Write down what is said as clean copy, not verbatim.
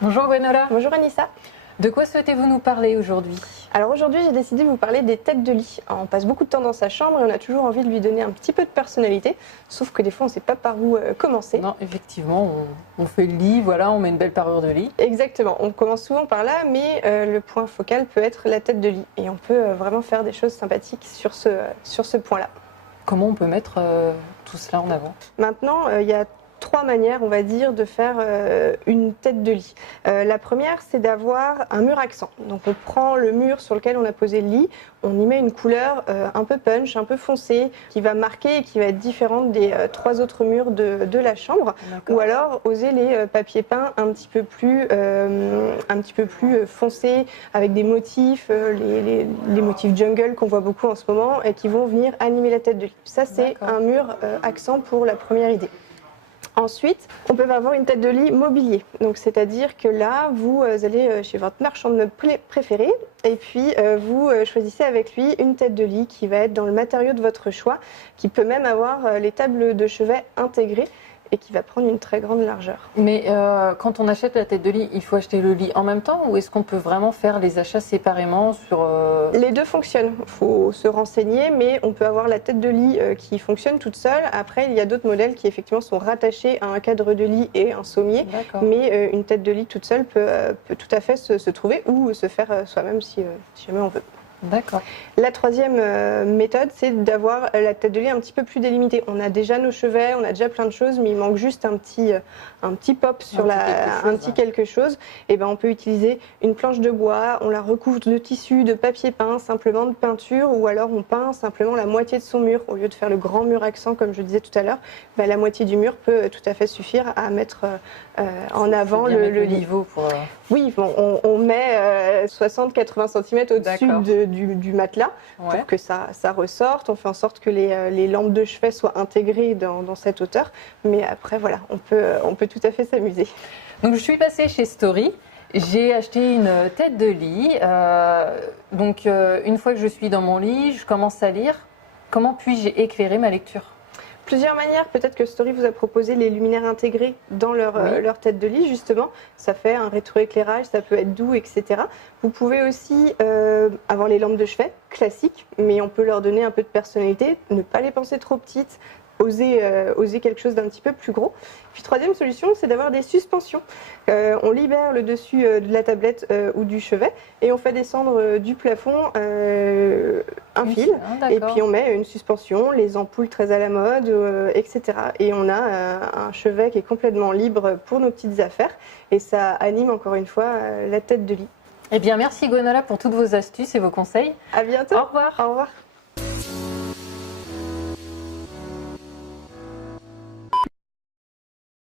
Bonjour Gwenola. Bonjour Anissa. De quoi souhaitez-vous nous parler aujourd'hui? Alors aujourd'hui, j'ai décidé de vous parler des têtes de lit. On passe beaucoup de temps dans sa chambre et on a toujours envie de lui donner un petit peu de personnalité, sauf que des fois, on ne sait pas par où commencer. Non, effectivement, on fait le lit, voilà, on met une belle parure de lit. Exactement, on commence souvent par là, mais le point focal peut être la tête de lit. Et on peut vraiment faire des choses sympathiques sur ce point-là. Comment on peut mettre tout cela en avant? Maintenant, il y a 3 manières, on va dire, de faire une tête de lit. La première, c'est d'avoir un mur accent. Donc on prend le mur sur lequel on a posé le lit, on y met une couleur un peu punch, un peu foncée, qui va marquer et qui va être différente des 3 autres murs de la chambre. Ou alors oser les papiers peints un petit peu plus foncés, avec des motifs, les motifs jungle qu'on voit beaucoup en ce moment et qui vont venir animer la tête de lit. Ça, c'est un mur accent pour la première idée. Ensuite, on peut avoir une tête de lit mobilier. Donc, c'est-à-dire que là, vous allez chez votre marchand de meubles préféré et puis vous choisissez avec lui une tête de lit qui va être dans le matériau de votre choix, qui peut même avoir les tables de chevet intégrées et qui va prendre une très grande largeur. Mais quand on achète la tête de lit, il faut acheter le lit en même temps ou est-ce qu'on peut vraiment faire les achats séparément sur Les deux fonctionnent. Il faut se renseigner, mais on peut avoir la tête de lit qui fonctionne toute seule. Après, il y a d'autres modèles qui effectivement sont rattachés à un cadre de lit et un sommier. Mais une tête de lit toute seule peut tout à fait se trouver ou se faire soi-même si jamais on veut. D'accord. La troisième méthode, c'est d'avoir la tête de lit un petit peu plus délimitée. On a déjà nos chevets, on a déjà plein de choses, mais il manque juste un petit pop sur un petit quelque chose. Et ben, on peut utiliser une planche de bois, on la recouvre de tissu, de papier peint, simplement de peinture, ou alors on peint simplement la moitié de son mur. Au lieu de faire le grand mur accent, comme je disais tout à l'heure, ben, la moitié du mur peut tout à fait suffire à mettre en avant le niveau pour... Oui, bon, on met 60-80 cm au-dessus du matelas pour que ça ressorte. On fait en sorte que les lampes de chevet soient intégrées dans cette hauteur. Mais après, voilà, on peut tout à fait s'amuser. Donc, je suis passée chez Story. J'ai acheté une tête de lit. Une fois que je suis dans mon lit, je commence à lire. Comment puis-je éclairer ma lecture? Plusieurs manières. Peut-être que Story vous a proposé les luminaires intégrés dans leur tête de lit, justement. Ça fait un rétroéclairage, ça peut être doux, etc. Vous pouvez aussi avoir les lampes de chevet classiques, mais on peut leur donner un peu de personnalité, ne pas les penser trop petites, oser quelque chose d'un petit peu plus gros. Puis troisième solution, c'est d'avoir des suspensions. On libère le dessus de la tablette ou du chevet et on fait descendre du plafond un fil et puis on met une suspension, les ampoules très à la mode, etc. Et on a un chevet qui est complètement libre pour nos petites affaires et ça anime encore une fois la tête de lit. Eh bien, merci Gwenola pour toutes vos astuces et vos conseils. À bientôt. Au revoir. Au revoir.